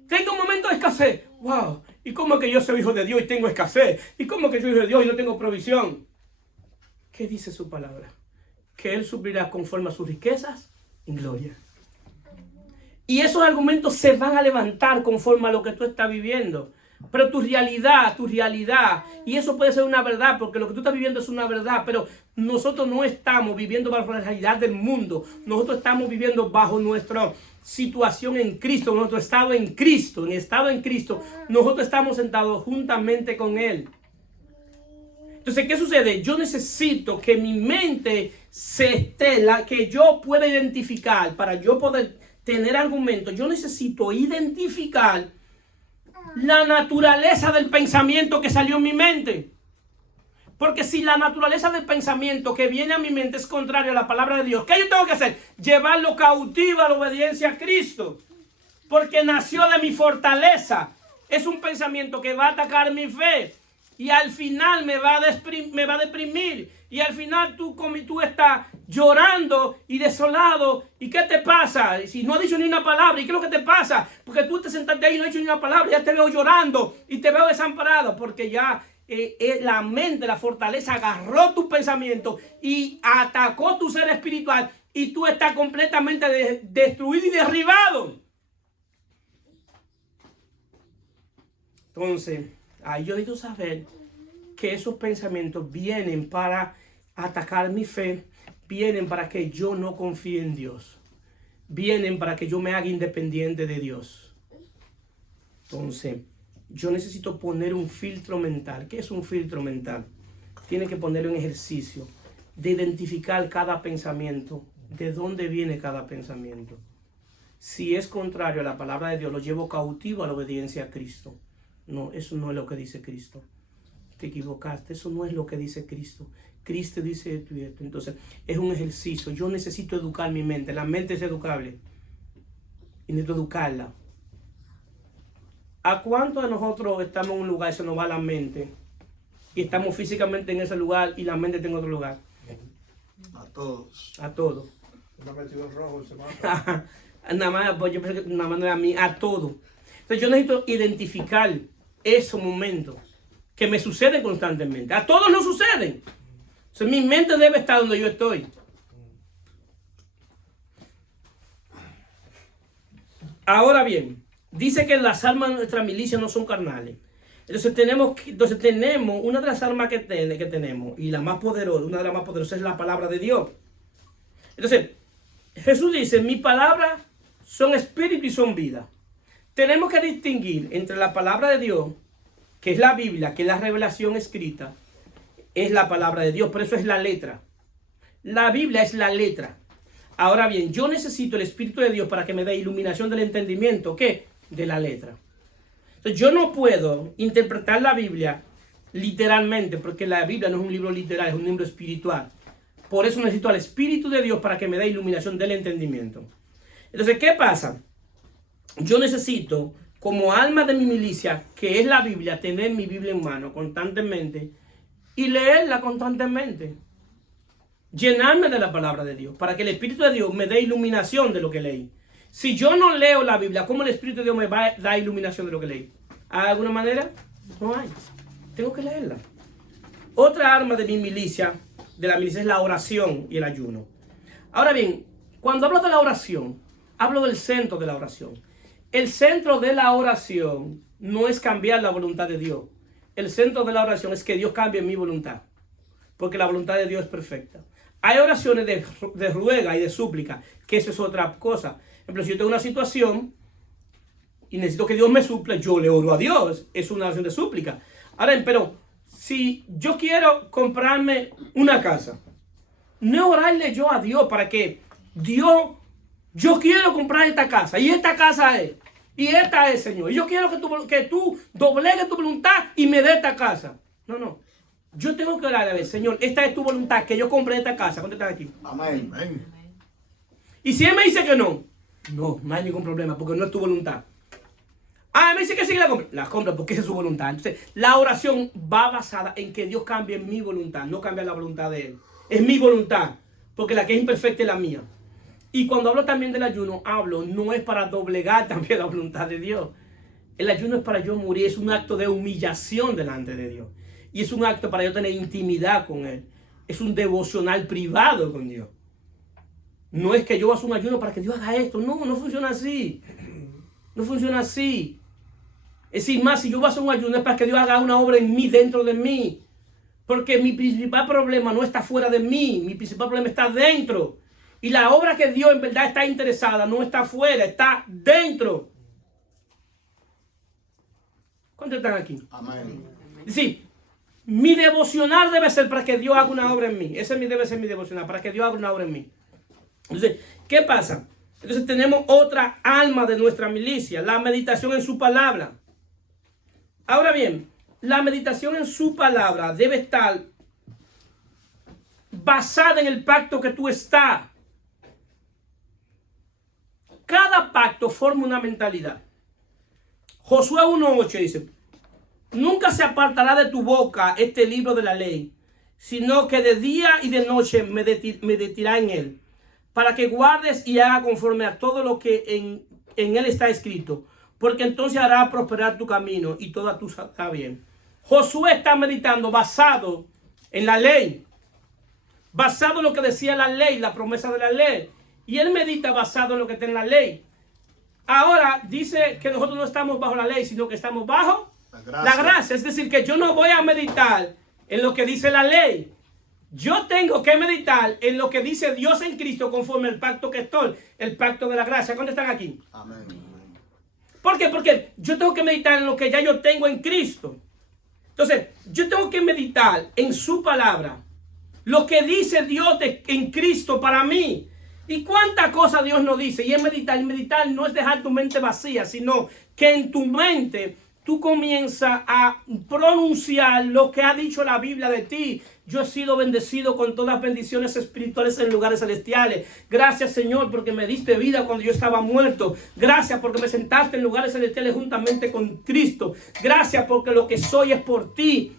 Tengo un momento de escasez. Wow. ¿Y cómo que yo soy hijo de Dios y tengo escasez? ¿Y cómo que soy hijo de Dios y no tengo provisión? ¿Qué dice su palabra? Que Él suplirá conforme a sus riquezas en gloria. Y esos argumentos se van a levantar conforme a lo que tú estás viviendo. Pero tu realidad, y eso puede ser una verdad, porque lo que tú estás viviendo es una verdad, pero nosotros no estamos viviendo bajo la realidad del mundo. Nosotros estamos viviendo bajo nuestra situación en Cristo, nuestro estado en Cristo. En estado en Cristo, nosotros estamos sentados juntamente con Él. Entonces, ¿qué sucede? Yo necesito que mi mente que yo pueda identificar, para yo poder tener argumentos, yo necesito identificar la naturaleza del pensamiento que salió en mi mente. Porque si la naturaleza del pensamiento que viene a mi mente es contraria a la palabra de Dios, ¿qué yo tengo que hacer? Llevarlo cautivo a la obediencia a Cristo. Porque nació de mi fortaleza. Es un pensamiento que va a atacar mi fe. y al final me va a deprimir. Y al final tú estás llorando y desolado. ¿Y qué te pasa? Si no has dicho ni una palabra, ¿y qué es lo que te pasa? Porque tú te sentaste ahí y no has dicho ni una palabra, ya te veo llorando y te veo desamparado, porque ya la mente, la fortaleza agarró tus pensamientos y atacó tu ser espiritual y tú estás completamente destruido y derribado. Entonces, ahí yo necesito saber que esos pensamientos vienen para atacar mi fe, vienen para que yo no confíe en Dios, vienen para que yo me haga independiente de Dios. Entonces, yo necesito poner un filtro mental. ¿Qué es un filtro mental? Tiene que poner un ejercicio de identificar cada pensamiento, de dónde viene cada pensamiento. Si es contrario a la palabra de Dios, lo llevo cautivo a la obediencia a Cristo. No, eso no es lo que dice Cristo. Te equivocaste, eso no es lo que dice Cristo. Cristo dice esto y esto. Entonces, es un ejercicio. Yo necesito educar mi mente. La mente es educable. Y necesito educarla. ¿A cuántos de nosotros estamos en un lugar y se nos va la mente? Y estamos físicamente en ese lugar y la mente está en otro lugar. A todos. A todos. Me ha metido en rojo el semáforo. Nada más, pues yo pensé que nada más no era a mí, a todo. Entonces yo necesito identificar esos momentos que me suceden constantemente. A todos no suceden. Entonces mi mente debe estar donde yo estoy. Ahora bien, dice que las armas de nuestra milicia no son carnales. Entonces tenemos una de las armas que tenemos, y la más poderosa, una de las más poderosas es la palabra de Dios. Entonces, Jesús dice, mis palabras son espíritu y son vida. Tenemos que distinguir entre la palabra de Dios, que es la Biblia, que es la revelación escrita, es la palabra de Dios, por eso es la letra. La Biblia es la letra. Ahora bien, yo necesito el Espíritu de Dios para que me dé iluminación del entendimiento, ¿qué? De la letra. Entonces, yo no puedo interpretar la Biblia literalmente, porque la Biblia no es un libro literal, es un libro espiritual. Por eso necesito al Espíritu de Dios para que me dé iluminación del entendimiento. Entonces, ¿qué pasa? Yo necesito, como alma de mi milicia, que es la Biblia, tener mi Biblia en mano constantemente y leerla constantemente. Llenarme de la palabra de Dios, para que el Espíritu de Dios me dé iluminación de lo que leí. Si yo no leo la Biblia, ¿cómo el Espíritu de Dios me va a dar iluminación de lo que leí? ¿Hay alguna manera? No hay. Tengo que leerla. Otra arma de mi milicia, es la oración y el ayuno. Ahora bien, cuando hablo de la oración, hablo del centro de la oración. El centro de la oración no es cambiar la voluntad de Dios. El centro de la oración es que Dios cambie mi voluntad, porque la voluntad de Dios es perfecta. Hay oraciones de ruega y de súplica, que eso es otra cosa. Por ejemplo, si yo tengo una situación y necesito que Dios me supla, yo le oro a Dios. Es una oración de súplica. Ahora bien, pero si yo quiero comprarme una casa, no orarle yo a Dios para que Dios, yo quiero comprar esta casa y esta casa es, y esta es, Señor. Y yo quiero que tú doblegues tu voluntad y me dé esta casa. No. Yo tengo que orar a ver, Señor, esta es tu voluntad, que yo compre esta casa. ¿Cuánto están aquí? Amén. Amén. Y si Él me dice que no hay ningún problema, porque no es tu voluntad. Él me dice que sí, la compra porque esa es su voluntad. Entonces, la oración va basada en que Dios cambie mi voluntad, no cambia la voluntad de Él. Es mi voluntad, porque la que es imperfecta es la mía. Y cuando hablo también del ayuno, no es para doblegar también la voluntad de Dios. El ayuno es para yo morir, es un acto de humillación delante de Dios. Y es un acto para yo tener intimidad con Él. Es un devocional privado con Dios. No es que yo haga un ayuno para que Dios haga esto. No funciona así. No funciona así. Es decir, más, si yo voy a hacer un ayuno es para que Dios haga una obra en mí, dentro de mí. Porque mi principal problema no está fuera de mí. Mi principal problema está dentro. Y la obra que Dios en verdad está interesada no está afuera, está dentro. ¿Cuántos están aquí? Amén. Es decir, mi devocional debe ser para que Dios haga una obra en mí. Ese debe ser mi devocional, para que Dios haga una obra en mí. Entonces, ¿qué pasa? Entonces tenemos otra alma de nuestra milicia, la meditación en su palabra. Ahora bien, la meditación en su palabra debe estar basada en el pacto que tú estás. Cada pacto forma una mentalidad. Josué 1:8 dice, nunca se apartará de tu boca este libro de la ley, sino que de día y de noche meditará en él, para que guardes y haga conforme a todo lo que en él está escrito, porque entonces hará prosperar tu camino y toda tu saldrá bien. Josué está meditando basado en la ley, basado en lo que decía la ley, la promesa de la ley, y él medita basado en lo que está en la ley. Ahora dice que nosotros no estamos bajo la ley, sino que estamos bajo la gracia. Es decir, que yo no voy a meditar en lo que dice la ley. Yo tengo que meditar en lo que dice Dios en Cristo conforme al pacto que estoy, el pacto de la gracia. ¿Cuántos están aquí? Amén. ¿Por qué? Porque yo tengo que meditar en lo que ya yo tengo en Cristo. Entonces, yo tengo que meditar en su palabra, lo que dice Dios en Cristo para mí. ¿Y cuántas cosas Dios nos dice? Y es meditar. Y meditar no es dejar tu mente vacía, sino que en tu mente tú comienzas a pronunciar lo que ha dicho la Biblia de ti. Yo he sido bendecido con todas bendiciones espirituales en lugares celestiales. Gracias, Señor, porque me diste vida cuando yo estaba muerto. Gracias porque me sentaste en lugares celestiales juntamente con Cristo. Gracias porque lo que soy es por ti.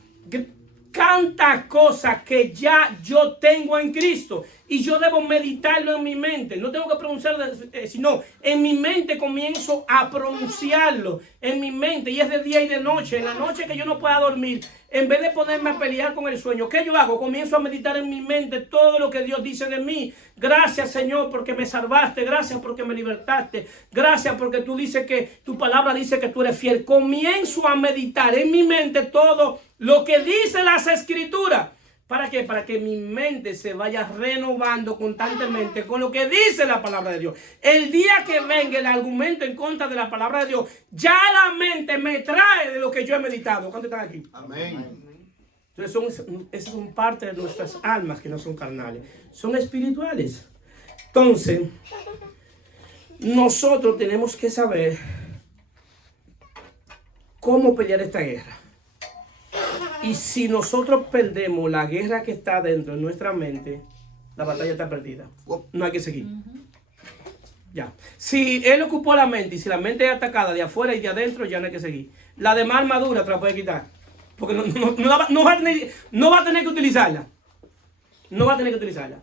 Tantas cosas que ya yo tengo en Cristo y yo debo meditarlo en mi mente. No tengo que pronunciarlo, sino en mi mente comienzo a pronunciarlo en mi mente, y es de día y de noche. En la noche que yo no pueda dormir, en vez de ponerme a pelear con el sueño, ¿qué yo hago? Comienzo a meditar en mi mente todo lo que Dios dice de mí. Gracias, Señor, porque me salvaste. Gracias porque me libertaste. Gracias porque tú dices que tu palabra dice que tú eres fiel. Comienzo a meditar en mi mente todo lo que dice las Escrituras. ¿Para qué? Para que mi mente se vaya renovando constantemente con lo que dice la palabra de Dios. El día que venga el argumento en contra de la palabra de Dios, ya la mente me trae de lo que yo he meditado. ¿Cuántos están aquí? Amén. Entonces esas son parte de nuestras almas que no son carnales, son espirituales. Entonces, nosotros tenemos que saber cómo pelear esta guerra. Y si nosotros perdemos la guerra que está dentro de nuestra mente, la batalla está perdida. No hay que seguir. Ya. Si él ocupó la mente y si la mente es atacada de afuera y de adentro, ya no hay que seguir. La demás armadura te la puede quitar. Porque no va a tener que utilizarla. No va a tener que utilizarla.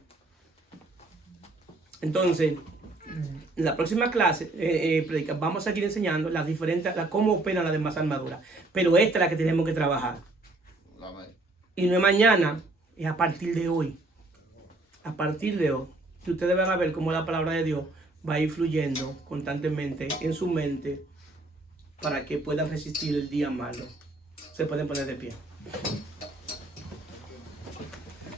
Entonces, en la próxima clase, vamos a seguir enseñando las diferentes, cómo operan las demás armaduras. Pero esta es la que tenemos que trabajar. Y no es mañana, es a partir de hoy. A partir de hoy, que ustedes van a ver cómo la palabra de Dios va a ir fluyendo constantemente en su mente para que puedan resistir el día malo. Se pueden poner de pie.